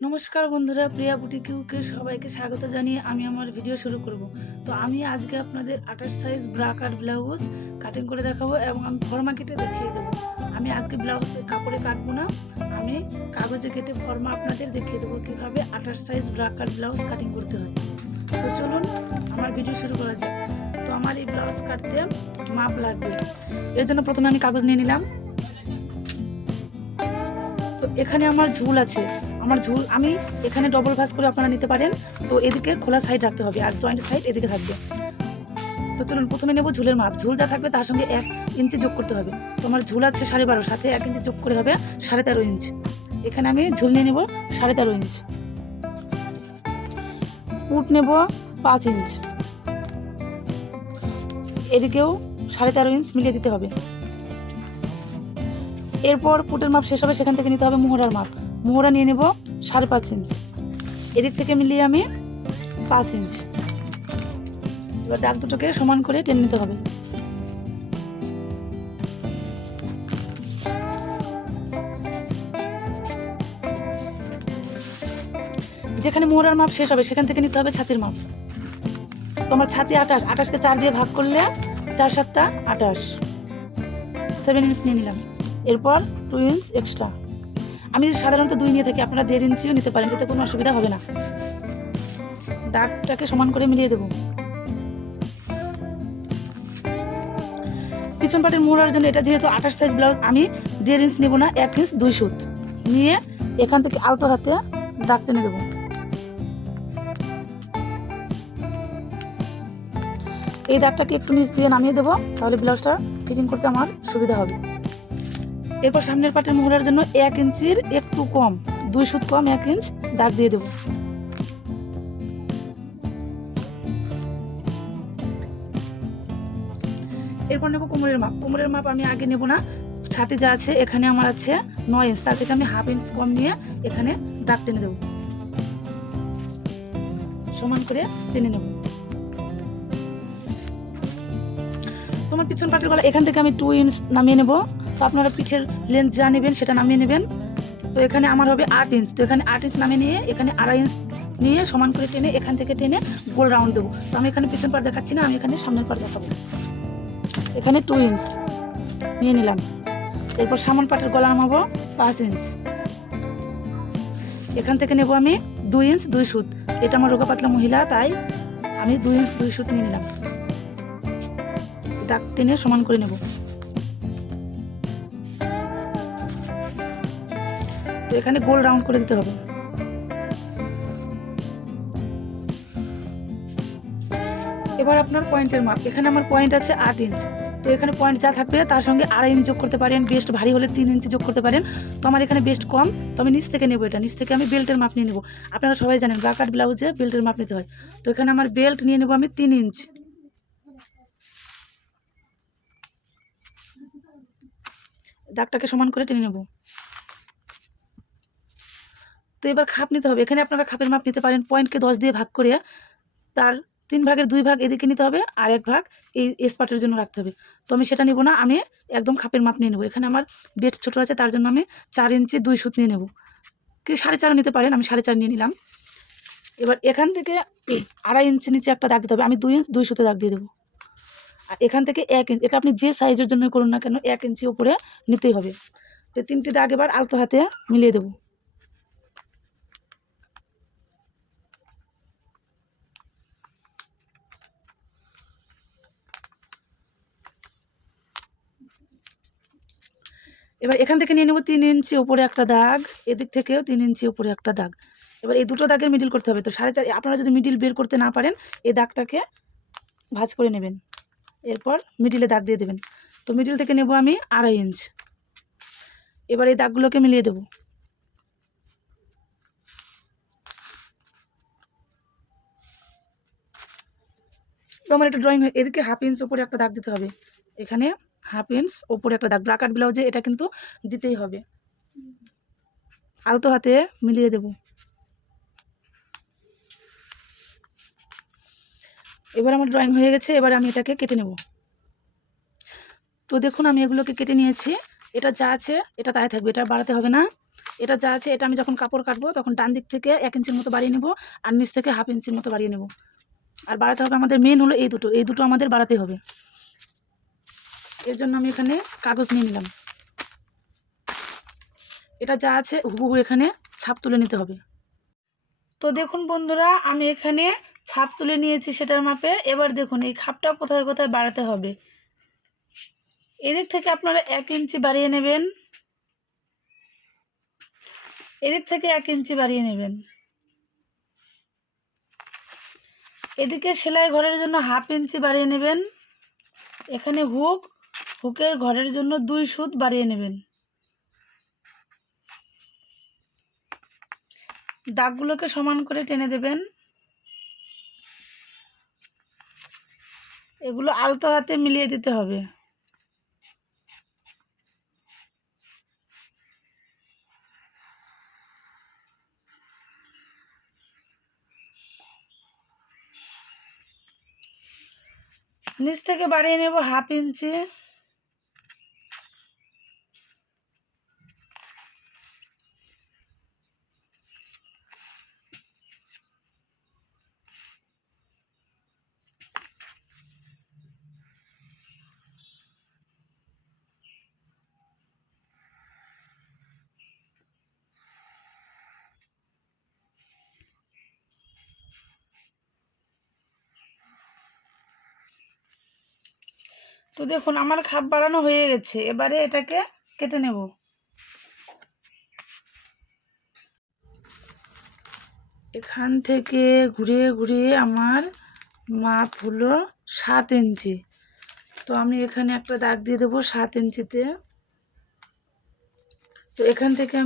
নমস্কার বন্ধুরা, প্রিয়া বুটিকে সবাইকে স্বাগত জানিয়ে আমি আমার ভিডিও শুরু করব। তো আমি আজকে আপনাদের 28 সাইজ ব্রা কাট ব্লাউজ কাটিং করে দেখাবো এবং আমি ফর্মা কেটে দেখিয়ে দেবো। আমি আজকে ব্লাউজ কাপড়ে কাটবো না, আমি কাগজে কেটে ফর্মা আপনাদের দেখিয়ে দেবো কীভাবে 28 সাইজ ব্রা কাট ব্লাউজ কাটিং করতে হয়। তো চলুন আমার ভিডিও শুরু করা যাক। তো আমার এই ব্লাউজ কাটতে মাপ লাগবে, এর জন্য প্রথমে আমি কাগজ নিয়ে নিলাম। তো এখানে আমার ঝুল আছে, আমার ঝুল আমি এখানে ডবল ভাঁজ করে আপনারা নিতে পারেন। তো এদিকে খোলা সাইড রাখতে হবে আর জয়েন্ট সাইড এদিকে থাকবে। তো চলুন প্রথমে নেব ঝুলের মাপ। ঝুল যা থাকবে তার সঙ্গে 1 ইঞ্চি যোগ করতে হবে। তো আমার ঝুল আছে 12.5, সাথে 1 ইঞ্চি যোগ করে হবে 13.5 ইঞ্চ। এখানে আমি ঝুল নিয়ে নেব 13.5 ইঞ্চ, পুট নেব 5 ইঞ্চ, এদিকেও 13.5 ইঞ্চ মিলিয়ে দিতে হবে। এরপর পুটের মাপ শেষ হবে, সেখান থেকে নিতে হবে মোহরার মাপ। মোহরা নিয়ে নেব 5.5 ইঞ্চ, এদিক থেকে মিলিয়ে আমি 5 ইঞ্চ। এবার দাগ দুটোকে সমান করে টেনে নিতে হবে। যেখানে মোহরার মাপ শেষ হবে সেখান থেকে নিতে হবে ছাতির মাপ। তো আমার ছাতি 28, 28কে 4 দিয়ে ভাগ করলে 4 7 28, 7 ইঞ্চ নিয়ে নিলাম। এরপর 2 ইঞ্চ এক্সট্রা। আমি সাধারণত 2 নিয়ে থাকি, আপনারা 1.5 ইঞ্চিও নিতে পারেন, এতে কোনো অসুবিধা হবে না। দাগটাকে সমান করে মিলিয়ে দেবো। পিছন পাটের মোড়ার জন্য, এটা যেহেতু 28 সাইজ ব্লাউজ, আমি 1.5 ইঞ্চ নেব না, 1 ইঞ্চ 2 সুত নিয়ে এখান থেকে আলতো হাতে দাগ টেনে দেবো। এই দাগটাকে একটু নিচ দিয়ে নামিয়ে দেবো, তাহলে ব্লাউজটা ফিটিং করতে আমার সুবিধা হবে। এরপর সামনের পাটের মোড়ার জন্য 1 ইঞ্চির একটু কম, 2 সুত কম 1 ইঞ্চ দাগ দিয়ে দেবো। এরপর নেব কোমরের মাপ। কোমরের মাপ আমি আগে নেব না, ছাতি যা আছে এখানে আমার আছে 9 ইঞ্চ, তার থেকে আমি 1/2 ইঞ্চ কম নিয়ে এখানে দাগ টেনে দেবো, সমান করে টেনে নেব। তোমার পিছন পাটের গলা এখান থেকে আমি 2 ইঞ্চ নামিয়ে নেব। তো আপনারা পিঠের লেন্থ যা নেবেন সেটা নামিয়ে নেবেন। তো এখানে আমার হবে 8 ইঞ্চ, তো এখানে 8 ইঞ্চ নামিয়ে নিয়ে এখানে 2.5 ইঞ্চ নিয়ে সমান করে টেনে এখান থেকে টেনে গোল রাউন্ড দেবো। তো আমি এখানে পিছন পাট দেখাচ্ছি না, আমি এখানে সামনের পাট দেখাবো। এখানে 2 ইঞ্চ নিয়ে নিলাম। এরপর সামন পাটের গলা নামাবো 5 ইঞ্চ, এখান থেকে নেব আমি 2 ইঞ্চ 2 সুত। এটা আমার রোগা পাতলা মহিলা, তাই আমি 2 ইঞ্চ 2 সুত নিয়ে নিলাম। দাগ টেনে সমান করে নেব। তো এখানে গোল রাউন্ড করে দিতে হবে। এবার আপনার পয়েন্টের মাপ। এখানে আমার পয়েন্ট আছে 8 ইঞ্চ, তো এখানে পয়েন্ট যা থাকবে তার সঙ্গে 2.5 ইঞ্চ যোগ করতে পারেন। বেস্ট ভারী হলে 3 ইঞ্চি যোগ করতে পারেন। তো আমার এখানে বেস্ট কম, তো আমি নিচ থেকে নেব। এটা নিচ থেকে আমি বেল্টের মাপ নিয়ে নেব। আপনারা সবাই জানেন ব্রা কাট ব্লাউজে বেল্টের মাপ নিতে হয়। তো এখানে আমার বেল্ট নিয়ে নেব আমি 3 ইঞ্চ। দাগটাকে সমান করে টেনে নেব। তো এবার খাপ নিতে হবে। এখানে আপনারা খাপের মাপ নিতে পারেন। পয়েন্টকে 10 দিয়ে ভাগ করে তার 3 ভাগের 2 ভাগ এদিকে নিতে হবে, আর 1 ভাগ এই স্পাটের জন্য রাখতে হবে। তো আমি সেটা নিব না, আমি একদম খাপের মাপ নিয়ে নেব। এখানে আমার বেস্ট ছোটো আছে, তার জন্য আমি 4 ইঞ্চি 2 সুত নিয়ে নেব। কি 4.5 নিতে পারেন, আমি 4.5 নিয়ে নিলাম। এবার এখান থেকে 2.5 ইঞ্চি নিচে একটা দাগ দিতে হবে, আমি 2 ইঞ্চ 2 সুতে দাগ দিয়ে দেবো। আর এখান থেকে 1 ইঞ্চ, এটা আপনি যে সাইজের জন্য করুন না কেন 1 ইঞ্চি উপরে নিতেই হবে। তো 3টি দাগ এবার আলতো হাতে মিলিয়ে দেবো। এবার এখান থেকে নিয়ে নেব 3 ইঞ্চি উপরে একটা দাগ, এদিক থেকেও 3 ইঞ্চি উপরে একটা দাগ। এবার এই দুটো দাগের মিডিল করতে হবে। তো 4.5, আপনারা যদি মিডিল বের করতে না পারেন এই দাগটাকে ভাঁজ করে নেবেন, এরপর মিডিলে দাগ দিয়ে দেবেন। তো মিডিল থেকে নেব আমি 2.5 ইঞ্চ। এবার এই দাগগুলোকে মিলিয়ে দেব। তো আমার একটা ড্রয়িং এদিকে 1/2 ইঞ্চ উপরে একটা দাগ দিতে হবে, এখানে 1/2 ইঞ্চ উপরে একটা দাগ। ব্রা কাট ব্লাউজে এটা কিন্তু দিতেই হবে। আলতো হাতে মিলিয়ে দেব। এবার আমার ড্রয়িং হয়ে গেছে, এবার আমি এটাকে কেটে নেব। তো দেখুন আমি এগুলোকে কেটে নিয়েছি। এটা যা আছে এটা তাই থাকবে, এটা বাড়াতে হবে না। এটা যা আছে এটা আমি যখন কাপড় কাটবো তখন ডান দিক থেকে 1 ইঞ্চির মতো বাড়িয়ে নেব, আর নিচ থেকে 1/2 ইঞ্চির মতো বাড়িয়ে নেব। আর বাড়াতে হবে আমাদের মেন হলো এই দুটো আমাদের বাড়াতে হবে। এর জন্য আমি এখানে কাগজ নিয়ে নিলাম। এটা যা আছে হুবহু এখানে ছাপ তুলে নিতে হবে। তো দেখুন বন্ধুরা, আমি এখানে ছাপ তুলে নিয়েছি সেটার মাপে। এবার দেখুন এই খাপটা কোথায় কোথায় বাড়াতে হবে। এদিক থেকে আপনারা 1 ইঞ্চি বাড়িয়ে নেবেন, এদিক থেকে 1 ইঞ্চি বাড়িয়ে নেবেন। এদিকে সেলাই ঘরের জন্য 1/2 ইঞ্চি বাড়িয়ে নেবেন। এখানে হুকের ঘরের জন্য 2 সুত বাড়িয়ে নেবেন। দাগগুলোকে সমান করে টেনে দেবেন। এগুলো আলতো হাতে মিলিয়ে দিতে হবে। নিচ থেকে বাড়িয়ে নেব 1/2 ইঞ্চি। তো দেখুন আমার খাপ বাড়ানো হয়ে গেছে। এবারে এটাকে কেটে নেব। এখান থেকে ঘুরিয়ে ঘুরিয়ে আমার মাপ হলো 7 ইঞ্চি। তো আমি এখানে একটা দাগ দিয়ে দেবো 7 ইঞ্চিতে। তো এখান থেকে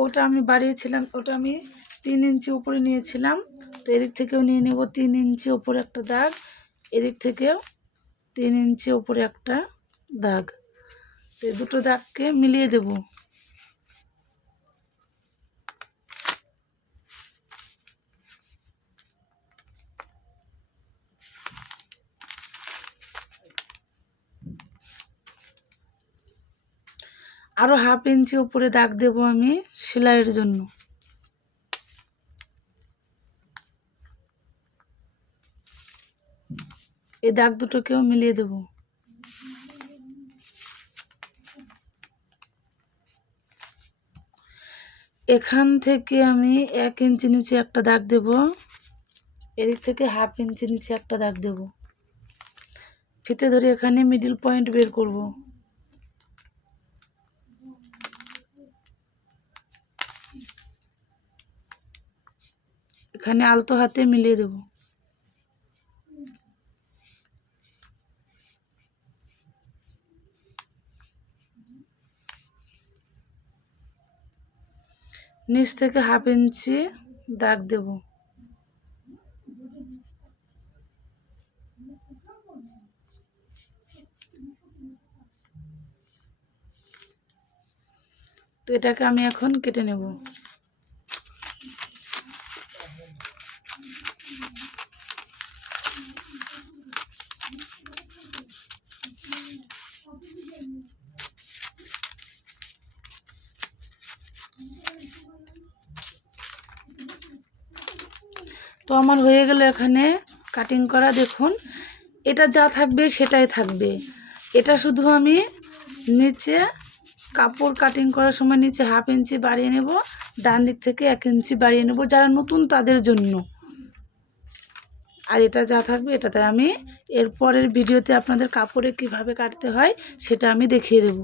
ওটা আমি বাড়িয়েছিলাম, ওটা আমি 3 ইঞ্চি উপরে নিয়েছিলাম। তো এদিক থেকেও নিয়ে নেব 3 ইঞ্চি উপরে একটা দাগ, এদিক থেকেও 3 ইঞ্চি উপরে একটা দাগ। তো এই দুটো দাগকে মিলিয়ে দেব। আরও 1/2 ইঞ্চি উপরে দাগ দেব আমি সেলাইয়ের জন্য। এই দাগ দুটোকেও মিলিয়ে দেব। এখান থেকে আমি 1 ইঞ্চি নিচে একটা দাগ দেব, এদিক থেকে 1/2 ইঞ্চি নিচে একটা দাগ দেব। ফিতে ধরে এখানে মিডল পয়েন্ট বের করব। এখানে আলতো হাতে মিলিয়ে দেব। নিচ থেকে 1/2 ইঞ্চি দাগ দেব। তো এটাকে আমি এখন কেটে নেব। তো আমার হয়ে গেল এখানে কাটিং করা। দেখুন এটা যা থাকবে সেটাই থাকবে। এটা শুধু আমি নিচে কাপড় কাটিং করার সময় নিচে 1/2 ইঞ্চি বাড়িয়ে নেব, ডান দিক থেকে 1 ইঞ্চি বাড়িয়ে নেব যারা নতুন তাদের জন্য। আর এটা যা থাকবে এটাতে আমি এর পরের ভিডিওতে আপনাদের কাপড়ে কিভাবে কাটতে হয় সেটা আমি দেখিয়ে দেব।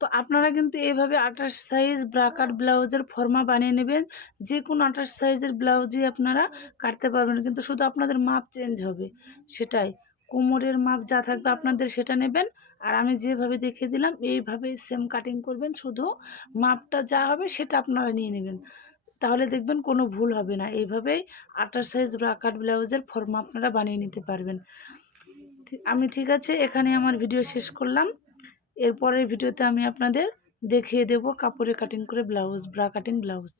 তো আপনারা কিন্তু এইভাবে 28 সাইজ ব্রাকাট ব্লাউজের ফর্মা বানিয়ে নেবেন। যে কোনো 28 সাইজের ব্লাউজই আপনারা কাটতে পারবেন, কিন্তু শুধু আপনাদের মাপ চেঞ্জ হবে সেটাই। কোমরের মাপ যা থাকবে আপনাদের সেটা নেবেন, আর আমি যেভাবে দেখিয়ে দিলাম এইভাবেই সেম কাটিং করবেন। শুধু মাপটা যা হবে সেটা আপনারা নিয়ে নেবেন, তাহলে দেখবেন কোনো ভুল হবে না। এইভাবেই 28 সাইজ ব্রাকাট ব্লাউজের ফর্মা আপনারা বানিয়ে নিতে পারবেন। ঠিক আছে, এখানে আমার ভিডিও শেষ করলাম। এরপরের ভিডিওতে আমি আপনাদের দেখিয়ে দেব কাপড়ে কাটিং করে ব্লাউজ, ব্রা কাটিং ব্লাউজ।